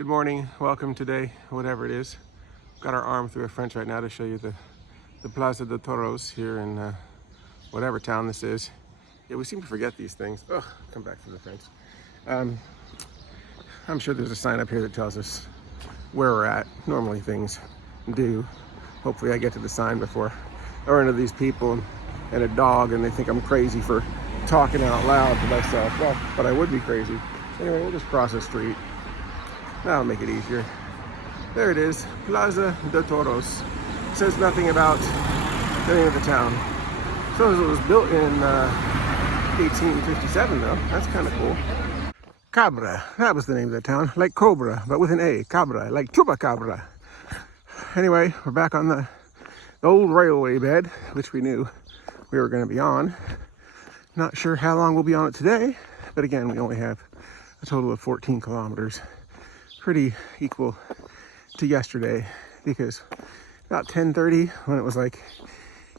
Good morning, welcome today, whatever it is. Got our arm through a French right now to show you the Plaza de Toros here in whatever town this is. Yeah, we seem to forget these things. Ugh, come back to the French. I'm sure there's a sign up here that tells us where we're at. Normally things do. Hopefully I get to the sign before I run into these people and a dog and they think I'm crazy for talking out loud to myself. Well, but I would be crazy. Anyway, we'll just cross the street. That'll make it easier. There it is, Plaza de Toros. Says nothing about the name of the town. So it was built in 1857 though. That's kind of cool. Cabra, that was the name of the town. Like Cobra, but with an A. Cabra, like Chupacabra. Anyway, we're back on the old railway bed, which we knew we were going to be on. Not sure how long we'll be on it today, but again, we only have a total of 14 kilometers. Pretty equal to yesterday, because about 10:30, when it was like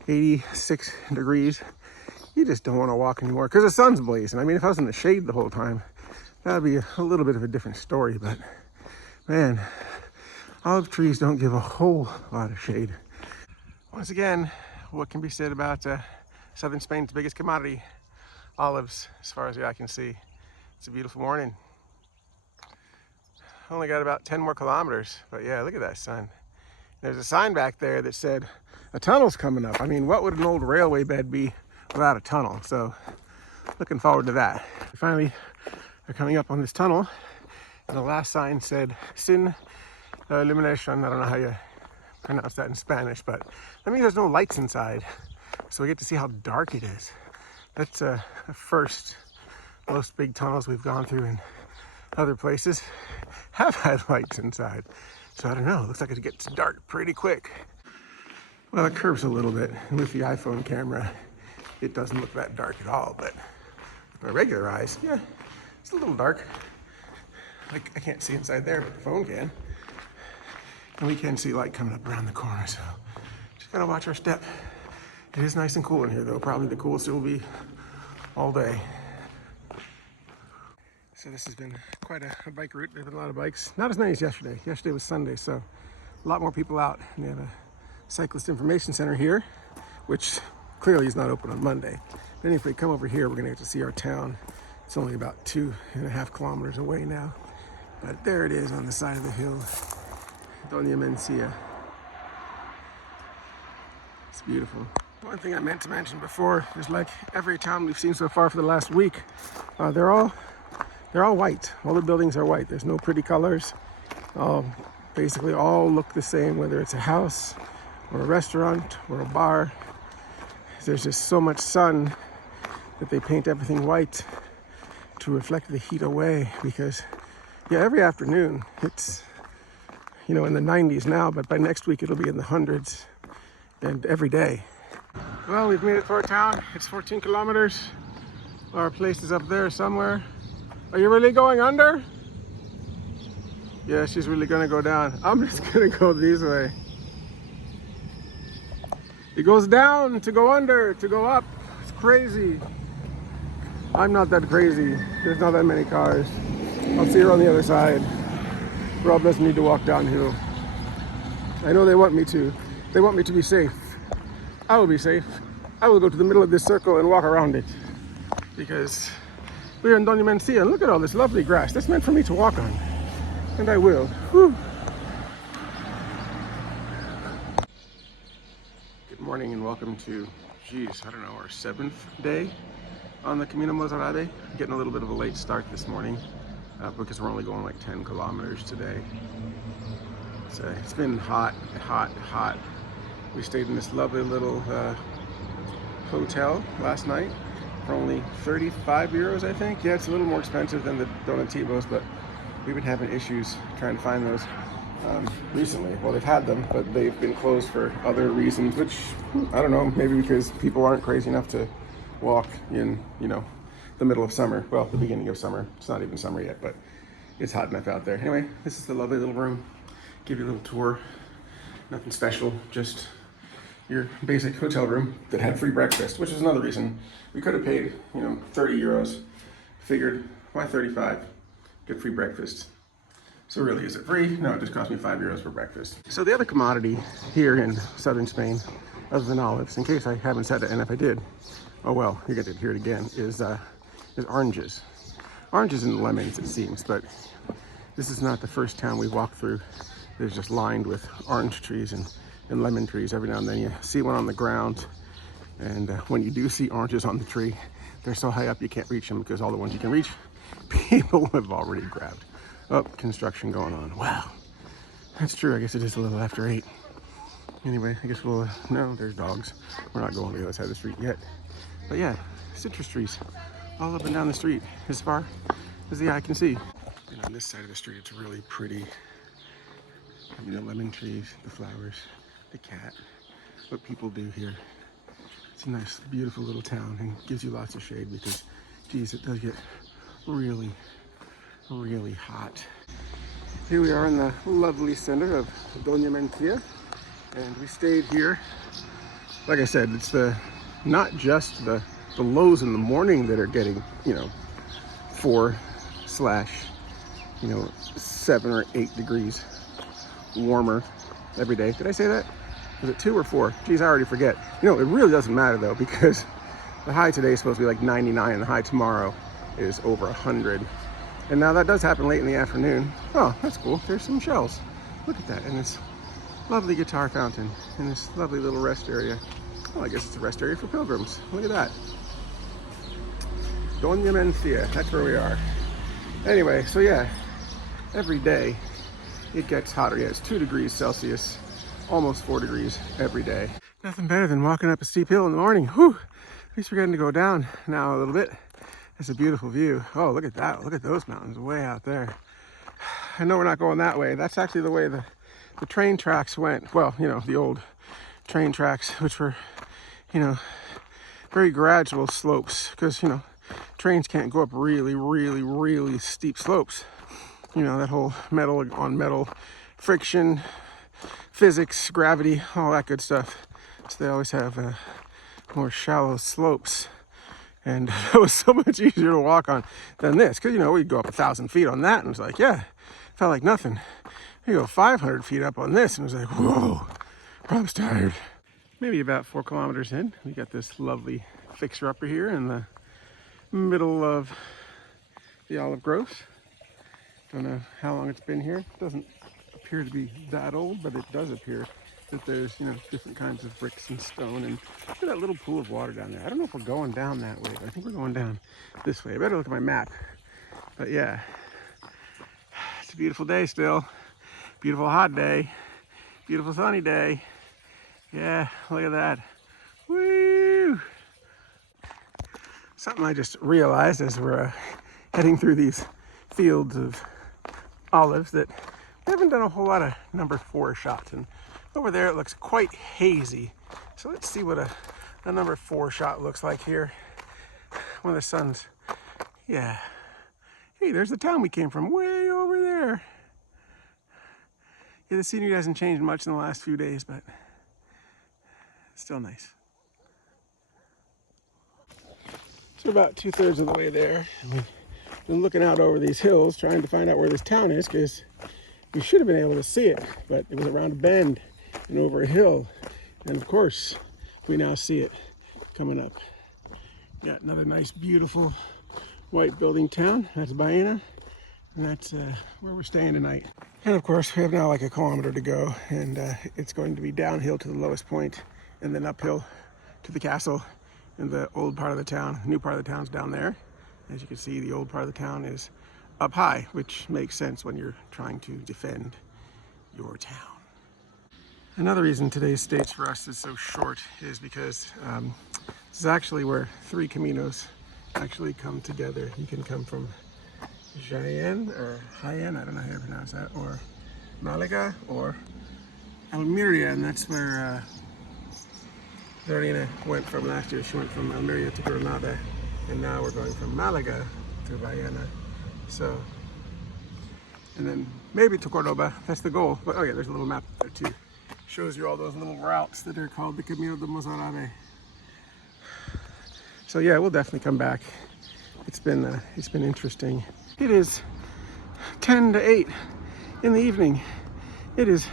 86 degrees, you just don't want to walk anymore because the sun's blazing. I mean, if I was in the shade the whole time, that'd be a little bit of a different story, but man, olive trees don't give a whole lot of shade. Once again, what can be said about southern Spain's biggest commodity, olives, as far as the eye can see. It's a beautiful morning. Only got about 10 more kilometers, but yeah, look at that sun. There's a sign back there that said a tunnel's coming up. I mean, what would an old railway bed be without a tunnel? So looking forward to that. We finally are coming up on this tunnel, and the last sign said sin illumination. I don't know how you pronounce that in Spanish, but that means there's no lights inside, so we get to see how dark it is. That's the first. Most big tunnels we've gone through in other places have had lights inside, so I don't know, it looks like it gets dark pretty quick. Well, it curves a little bit, and with the iPhone camera it doesn't look that dark at all, but with my regular eyes, yeah, it's a little dark. Like, I can't see inside there, but the phone can, and we can see light coming up around the corner, so just gotta watch our step. It is nice and cool in here though, probably the coolest it will be all day. So this has been quite a bike route. There's been a lot of bikes. Not as many as yesterday. Yesterday was Sunday, so a lot more people out. And they have a cyclist information center here, which clearly is not open on Monday. Then if we come over here, we're gonna get to see our town. It's only about 2.5 kilometers away now. But there it is on the side of the hill, Doña Mencia. It's beautiful. One thing I meant to mention before is, like every town we've seen so far for the last week, they're all white. All the buildings are white. There's no pretty colors. Basically all look the same, whether it's a house or a restaurant or a bar. There's just so much sun that they paint everything white to reflect the heat away, because yeah, every afternoon it's, you know, in the 90s now, but by next week it'll be in the hundreds, and every day. Well, we've made it to our town. It's 14 kilometers. Our place is up there somewhere. Are you really going under? Yeah, she's really gonna go down. I'm just gonna go this way. It goes down to go under, to go up. It's crazy. I'm not that crazy. There's not that many cars. I'll see her on the other side. Rob doesn't need to walk downhill. I know they want me to. They want me to be safe. I will be safe. I will go to the middle of this circle and walk around it, because we're in Doña Mencia, and look at all this lovely grass. That's meant for me to walk on, and I will. Whew. Good morning and welcome to, geez, I don't know, our 7th day on the Camino Mozárabe. Getting a little bit of a late start this morning because we're only going like 10 kilometers today. So it's been hot, hot, hot. We stayed in this lovely little hotel last night for only 35 euros, I think. Yeah, it's a little more expensive than the Donativos, but we've been having issues trying to find those recently. Well, they've had them, but they've been closed for other reasons, which, I don't know, maybe because people aren't crazy enough to walk in, you know, the middle of summer. Well, the beginning of summer. It's not even summer yet, but it's hot enough out there. Anyway, this is the lovely little room. Give you a little tour. Nothing special, just your basic hotel room that had free breakfast, which is another reason we could have paid, you know, 30 euros. Figured, why 35? Get free breakfast. So really, is it free? No, it just cost me €5 for breakfast. So the other commodity here in southern Spain, other than olives, in case I haven't said it, and if I did, oh well, you get to hear it again, is oranges. Oranges and lemons, it seems, but this is not the first town we've walked through that is just lined with orange trees and lemon trees. Every now and then you see one on the ground, and when you do see oranges on the tree, they're so high up you can't reach them because all the ones you can reach, people have already grabbed. Oh, construction going on. Wow, that's true. I guess it is a little after 8. Anyway, I guess we'll, no, there's dogs. We're not going to the other side of the street yet. But yeah, citrus trees all up and down the street as far as the eye can see. And on this side of the street, it's really pretty. I mean, the lemon trees, the flowers, the cat, what people do here. It's a nice, beautiful little town and gives you lots of shade because, geez, it does get really, really hot. Here we are in the lovely center of Doña Mencia, and we stayed here. Like I said, it's not just the lows in the morning that are getting, 4/7 or 8 degrees warmer every day. Did I say that? Was it 2 or 4? Geez, I already forget. It really doesn't matter though, because the high today is supposed to be like 99 and the high tomorrow is over 100. And now that does happen late in the afternoon. Oh, that's cool. There's some shells. Look at that. And this lovely guitar fountain and this lovely little rest area. Oh, I guess it's a rest area for pilgrims. Look at that. Doña Mencia, that's where we are. Anyway, so yeah, every day it gets hotter. Yeah, it's 2 degrees Celsius, almost 4 degrees every day. Nothing better than walking up a steep hill in the morning. Whew, at least we're getting to go down now a little bit. It's a beautiful view. Oh, look at that. Look at those mountains way out there. I know we're not going that way. That's actually the way the train tracks went. Well, the old train tracks, which were, very gradual slopes because, trains can't go up really, really, really steep slopes. That whole metal on metal friction, physics, gravity, all that good stuff. So they always have more shallow slopes. And that was so much easier to walk on than this. Because, we'd go up 1,000 feet on that and it's like, yeah, felt like nothing. You go 500 feet up on this and it was like, whoa, I was tired. Maybe about 4 kilometers in, we got this lovely fixer-upper here in the middle of the olive groves. Don't know how long it's been here. It doesn't appear to be that old, but it does appear that there's, different kinds of bricks and stone. And look at that little pool of water down there. I don't know if we're going down that way, but I think we're going down this way. I better look at my map. But yeah, it's a beautiful day still. Beautiful hot day. Beautiful sunny day. Yeah, look at that. Woo! Something I just realized as we're heading through these fields of olives that we haven't done a whole lot of number 4 shots. And over there it looks quite hazy. So let's see what a number 4 shot looks like here when the sun's, yeah. Hey, there's the town we came from, way over there. Yeah, the scenery hasn't changed much in the last few days, but it's still nice. So we're about 2/3 of the way there. We've been looking out over these hills trying to find out where this town is because we should have been able to see it, but it was around a bend and over a hill. And of course, we now see it coming up. Got another nice, beautiful white building town. That's Baena, and that's where we're staying tonight. And of course, we have now like 1 kilometer to go, and it's going to be downhill to the lowest point and then uphill to the castle in the old part of the town. The new part of the town's down there. As you can see, the old part of the town is up high, which makes sense when you're trying to defend your town. Another reason today's stage for us is so short is because this is actually where 3 caminos actually come together. You can come from Jaén or Jaén, I don't know how you pronounce that, or Málaga or Almeria, and that's where Zarina went from last year. She went from Almeria to Granada, and now we're going from Malaga to Baena. So, and then maybe to Cordoba, that's the goal. But oh yeah, there's a little map there too. Shows you all those little routes that are called the Camino de Mozárabe. So yeah, we'll definitely come back. It's been interesting. It is 10 to 8 in the evening. It is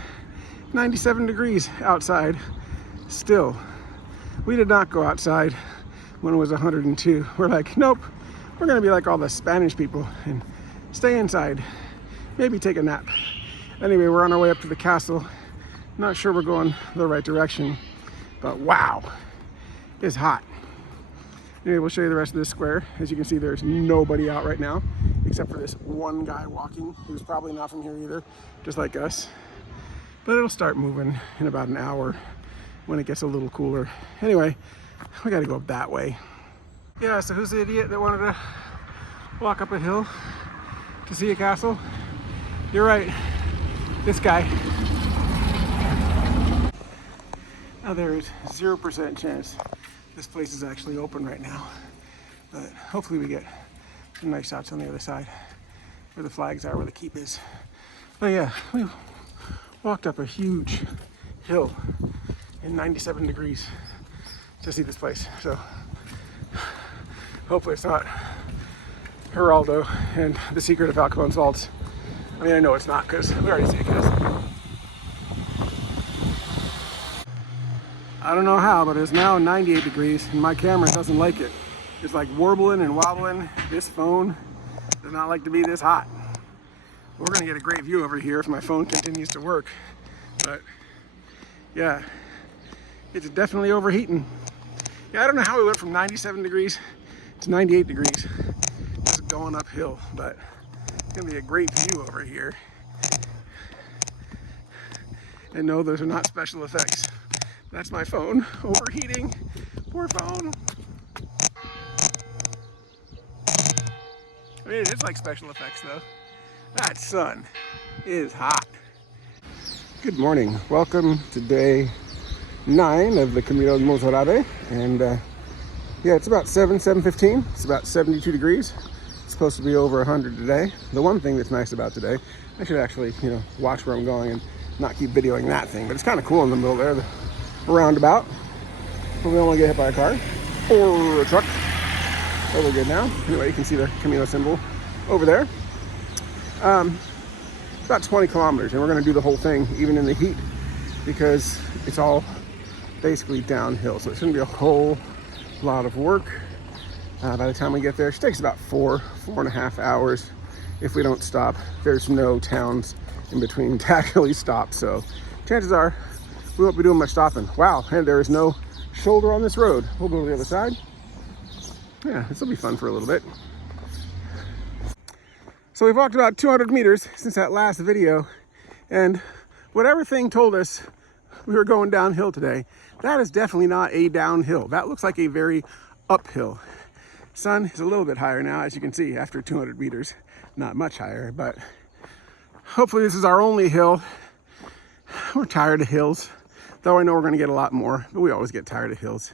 97 degrees outside still. We did not go outside when it was 102. We're like, nope, we're gonna be like all the Spanish people and stay inside, maybe take a nap. Anyway, we're on our way up to the castle. Not sure we're going the right direction, but wow, it's hot. Anyway, we'll show you the rest of this square. As you can see, there's nobody out right now, except for this one guy walking, who's probably not from here either, just like us. But it'll start moving in about an hour when it gets a little cooler. Anyway, we gotta go up that way. Yeah, so who's the idiot that wanted to walk up a hill to see a castle? You're right, this guy. Now there is 0% chance this place is actually open right now, but hopefully we get some nice shots on the other side where the flags are, where the keep is. But yeah, we walked up a huge hill in 97 degrees to see this place. So hopefully it's not Geraldo and the secret of Falcone's Vaults. I mean, I know it's not because we already see a castle. I don't know how, but it's now 98 degrees and my camera doesn't like it. It's like warbling and wobbling. This phone does not like to be this hot. We're gonna get a great view over here if my phone continues to work. But yeah, it's definitely overheating. Yeah, I don't know how we went from 97 degrees to 98 degrees just going uphill, but it's gonna be a great view over here. And no, those are not special effects. That's my phone overheating. Poor phone. I mean, it is like special effects though. That sun is hot. Good morning. Welcome to day 9 of the Camino de Mozárabe. And yeah, it's about 7:15. It's about 72 degrees. It's supposed to be over 100 today. The one thing that's nice about today, I should actually, watch where I'm going and not keep videoing that thing, but it's kind of cool in the middle there. The roundabout. But we don't want to get hit by a car or a truck. Oh, we're good now. Anyway, you can see the Camino symbol over there. It's about 20 kilometers, and we're going to do the whole thing, even in the heat, because it's all basically downhill. So it shouldn't be a whole lot of work. By the time we get there, it takes about 4.5 hours if we don't stop. There's no towns in between to actually stop, so chances are we won't be doing much stopping. Wow, and there is no shoulder on this road. We'll go to the other side. Yeah, this will be fun for a little bit. So we've walked about 200 meters since that last video, and whatever thing told us we were going downhill today, that is definitely not a downhill. That looks like a very uphill. Sun is a little bit higher now, as you can see, after 200 meters. Not much higher, but hopefully this is our only hill. We're tired of hills, though I know we're going to get a lot more, but we always get tired of hills.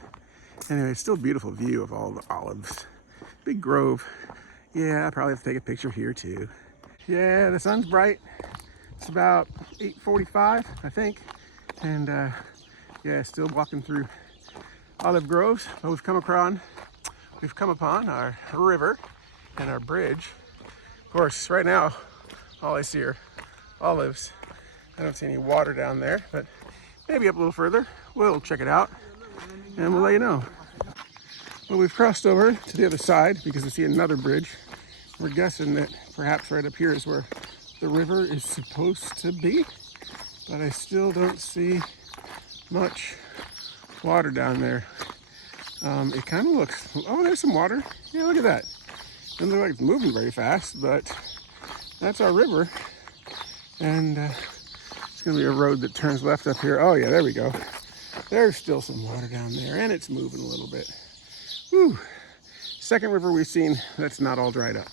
Anyway, it's still a beautiful view of all the olives. Big grove. Yeah, I probably have to take a picture here too. Yeah, the sun's bright. It's about 8:45, I think. And yeah, still walking through olive groves. But we've come upon our river and our bridge. Of course, right now, all I see are olives. I don't see any water down there, but maybe up a little further. We'll check it out and we'll let you know. Well, we've crossed over to the other side because we see another bridge. We're guessing that perhaps right up here is where the river is supposed to be, but I still don't see much water down there. It kind of looks, oh, there's some water. Yeah, look at that. Doesn't look like it's moving very fast, but that's our river. And it's gonna be a road that turns left up here. Oh yeah, there we go. There's still some water down there, and it's moving a little bit. Whew. Second river we've seen that's not all dried up.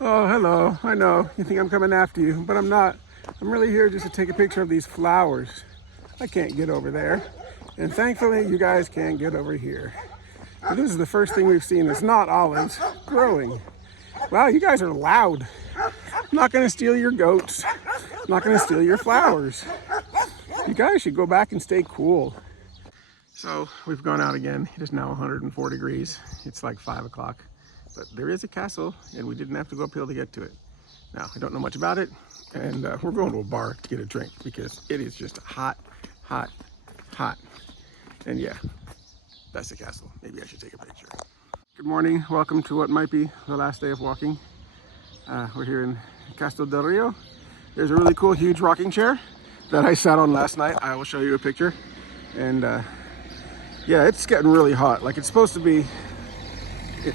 Oh, hello. I know you think I'm coming after you, but I'm not. I'm really here just to take a picture of these flowers. I can't get over there, and thankfully you guys can't get over here. But this is the first thing we've seen that's not olives growing. Wow, you guys are loud. I'm not gonna steal your goats. I'm not gonna steal your flowers. You guys should go back and stay cool. So we've gone out again. It is now 104 degrees. It's like 5 o'clock, but there is a castle and we didn't have to go uphill to get to it. Now, I don't know much about it, and we're going to a bar to get a drink because it is just hot, hot, hot. And yeah, that's the castle. Maybe I should take a picture. Good morning. Welcome to what might be the last day of walking. We're here in Castel del Rio. There's a really cool, huge rocking chair that I sat on last night. I will show you a picture. And yeah, it's getting really hot. Like, it's supposed to be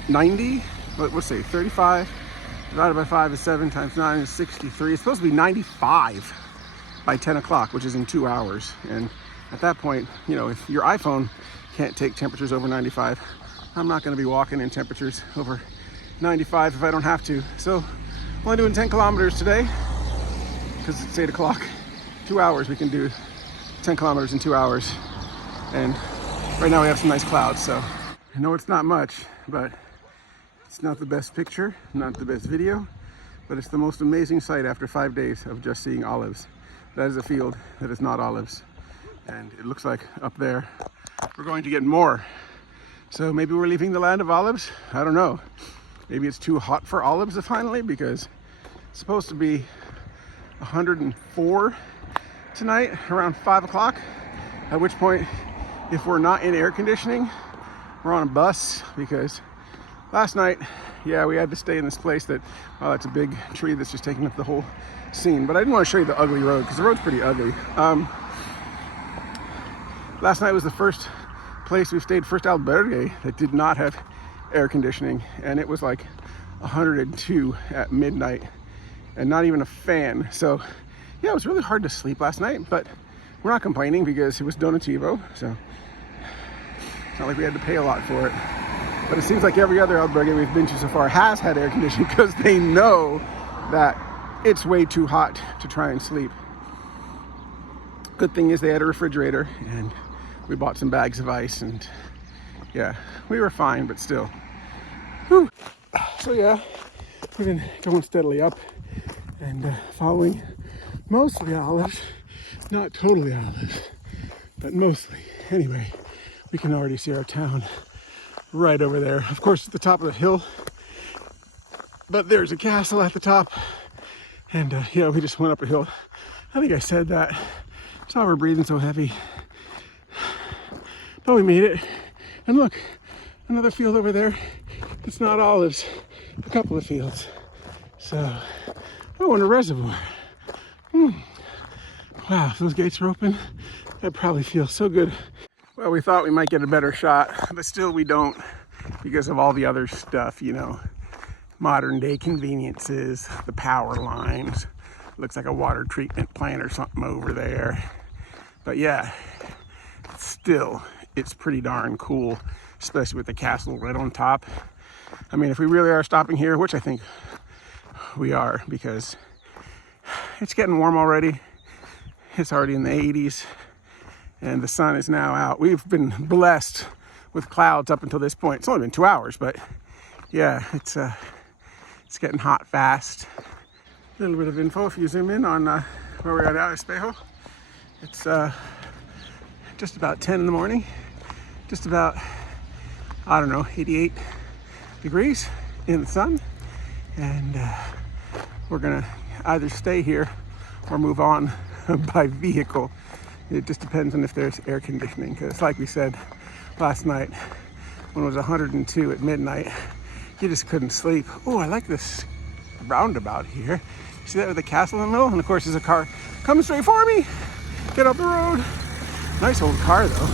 90, but let's say 35 divided by 5 is 7 times 9 is 63. It's supposed to be 95 by 10 o'clock, which is in 2 hours. And at that point, you know, if your iPhone can't take temperatures over 95, I'm not going to be walking in temperatures over 95 if I don't have to. So I'm only doing 10 kilometers today because it's 8 o'clock. 2 hours, we can do 10 kilometers in 2 hours. And right now we have some nice clouds, so I know it's not much, but it's not the best picture, not the best video, but it's the most amazing sight after 5 days of just seeing olives. That is a field that is not olives. And it looks like up there we're going to get more. So maybe we're leaving the land of olives. I don't know. Maybe it's too hot for olives finally, because it's supposed to be 104 tonight around 5 o'clock. At which point, if we're not in air conditioning, we're on a bus, because last night, yeah, we had to stay in this place that, well, it's a big tree that's just taking up the whole scene. But I didn't want to show you the ugly road because the road's pretty ugly. Last night was the first place we stayed, first albergue that did not have air conditioning, and it was like 102 at midnight and not even a fan. So yeah, it was really hard to sleep last night, but we're not complaining because it was donativo, so it's not like we had to pay a lot for it. But it seems like every other albergue we've been to so far has had air conditioning because they know that it's way too hot to try and sleep. Good thing is they had a refrigerator, and we bought some bags of ice, and yeah, we were fine, but still. Whew. So yeah, we've been going steadily up and following mostly olives, not totally olives, but mostly. Anyway, we can already see our town right over there. Of course, at the top of the hill, but there's a castle at the top. And yeah, we just went up a hill. I think I said that. Saw we're breathing so heavy. But we made it. And look, another field over there. It's not olives, a couple of fields. So, oh, and a reservoir. Wow, if those gates are open, that probably feels so good. Well, we thought we might get a better shot, but still we don't, because of all the other stuff, you know, modern day conveniences, the power lines. Looks like a water treatment plant or something over there. But yeah, still, it's pretty darn cool, especially with the castle right on top. I mean, if we really are stopping here, which I think we are, because it's getting warm already. It's already in the 80s, and the sun is now out. We've been blessed with clouds up until this point. It's only been 2 hours, but yeah, it's getting hot fast. A little bit of info if you zoom in on where we're at Espejo. It's just about 10 in the morning, just about, I don't know, 88 degrees in the sun, and we're gonna either stay here or move on by vehicle. It just depends on if there's air conditioning, because like we said last night, when it was 102 at midnight, you just couldn't sleep. Oh, I like this roundabout here. See that with the castle in the middle? And of course there's a car coming straight for me. Get up the road. Nice old car though.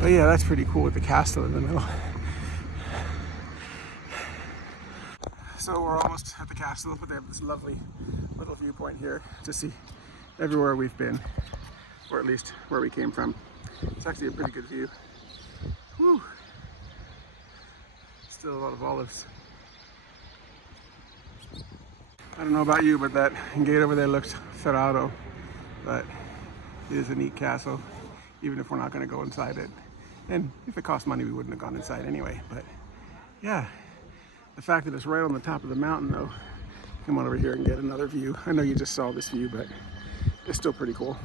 But yeah, that's pretty cool with the castle in the middle. So we're almost at the castle, but they have this lovely little viewpoint here to see everywhere we've been, or at least where we came from. It's actually a pretty good view. Whew. Still a lot of olives. I don't know about you, but that gate over there looks cerrado, but it is a neat castle, even if we're not going to go inside it. And if it cost money, we wouldn't have gone inside anyway. But yeah, the fact that it's right on the top of the mountain though, come on over here and get another view. I know you just saw this view, but it's still pretty cool.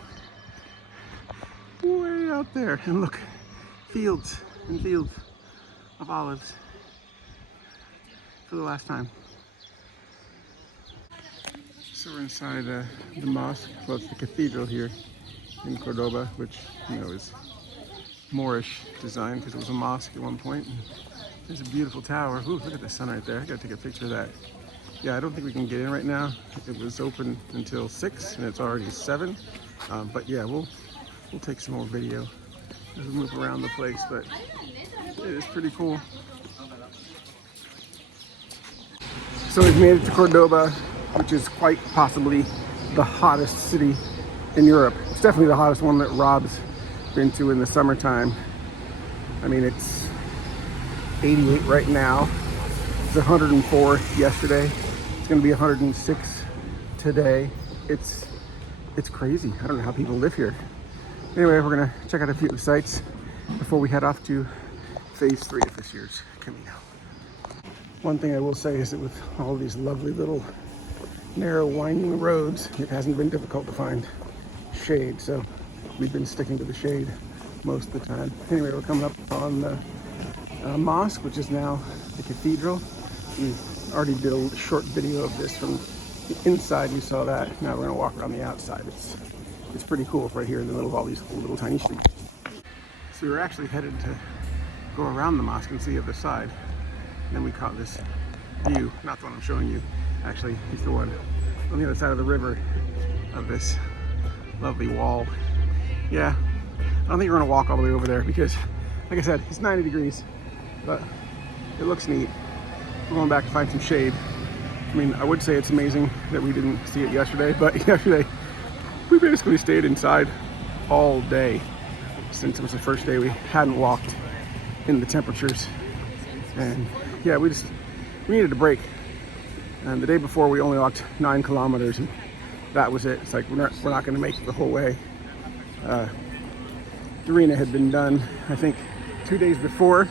Way out there, and look, fields and fields of olives for the last time. So we're inside the mosque. Well, it's the cathedral here in Cordoba, which, you know, is Moorish design because it was a mosque at one point. And there's a beautiful tower. Ooh, look at the sun right there. I gotta take a picture of that. Yeah, I don't think we can get in right now. It was open until 6 and it's already 7. But yeah, we'll take some more video as we move around the place, but it is pretty cool. So we've made it to Cordoba, which is quite possibly the hottest city in Europe. It's definitely the hottest one that Rob's been to in the summertime. I mean, it's 88 right now. It's 104 yesterday. It's gonna be 106 today. It's crazy. I don't know how people live here. Anyway, we're gonna check out a few of the sites before we head off to phase 3 of this year's Camino. One thing I will say is that with all these lovely little narrow winding roads, it hasn't been difficult to find shade, so we've been sticking to the shade most of the time. Anyway, we're coming up on the mosque, which is now the cathedral. We already did a short video of this from the inside. You saw that. Now we're gonna walk around the outside. It's pretty cool right here in the middle of all these little tiny streets. So we were actually headed to go around the mosque and see the other side. And then we caught this view, not the one I'm showing you. Actually, it's the one on the other side of the river of this lovely wall. Yeah, I don't think we're gonna walk all the way over there because, like I said, it's 90 degrees, but it looks neat. We're going back to find some shade. I mean, I would say it's amazing that we didn't see it yesterday, but yesterday we basically stayed inside all day since it was the first day we hadn't walked in the temperatures. And yeah, we needed a break. And the day before we only walked 9 kilometers and that was it. It's like we're not going to make it the whole way. Dorina had been done, I think, 2 days before.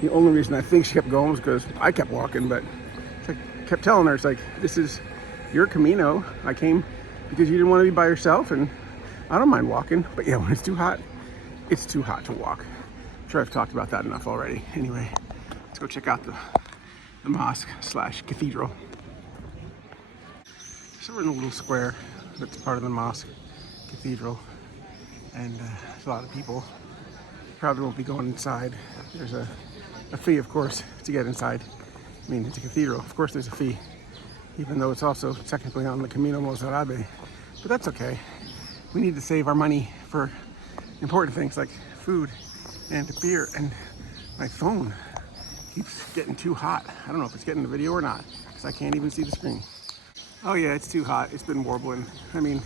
The only reason I think she kept going was because I kept walking, but I kept telling her, it's like, this is your Camino. I came because you didn't want to be by yourself, and I don't mind walking. But yeah, when it's too hot to walk. I'm sure I've talked about that enough already. Anyway, let's go check out the mosque / cathedral. So we're in a little square that's part of the mosque cathedral, and there's a lot of people. Probably won't be going inside. There's a fee, of course, to get inside. I mean, it's a cathedral. Of course there's a fee, even though it's also technically on the Camino Mozárabe. But that's okay. We need to save our money for important things like food and beer, and my phone keeps getting too hot. I don't know if it's getting the video or not, because I can't even see the screen. Oh yeah, it's too hot. It's been warbling. I mean,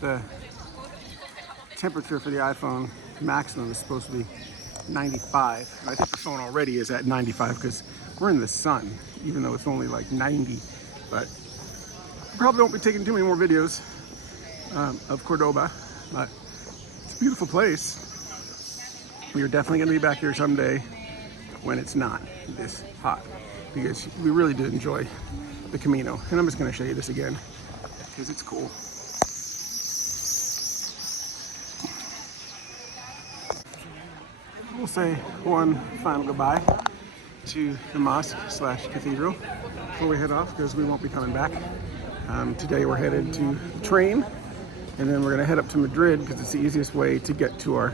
the temperature for the iPhone maximum is supposed to be 95. And I think the phone already is at 95 because we're in the sun, even though it's only like 90. But probably won't be taking too many more videos of Cordoba, but it's a beautiful place. We are definitely going to be back here someday when it's not this hot, because we really did enjoy the Camino. And I'm just going to show you this again because it's cool. We'll say one final goodbye to the mosque / cathedral before we head off, because we won't be coming back. Today we're headed to the train, and then we're going to head up to Madrid because it's the easiest way to get to our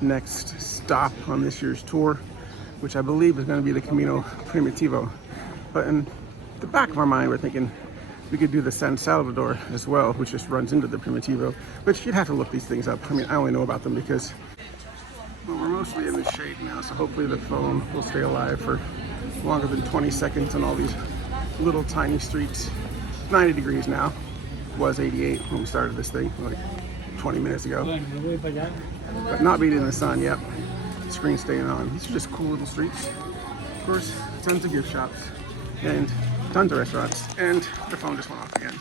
next stop on this year's tour, which I believe is going to be the Camino Primitivo. But in the back of our mind, we're thinking we could do the San Salvador as well, which just runs into the Primitivo, which you'd have to look these things up. I mean, I only know about them because, well, we're mostly in the shade now, so hopefully the phone will stay alive for longer than 20 seconds on all these little tiny streets. 90 degrees now. It was 88 when we started this thing, like 20 minutes ago. But not being in the sun, yep. The screen's staying on. These are just cool little streets. Of course, tons of gift shops and tons of restaurants, and the phone just went off again.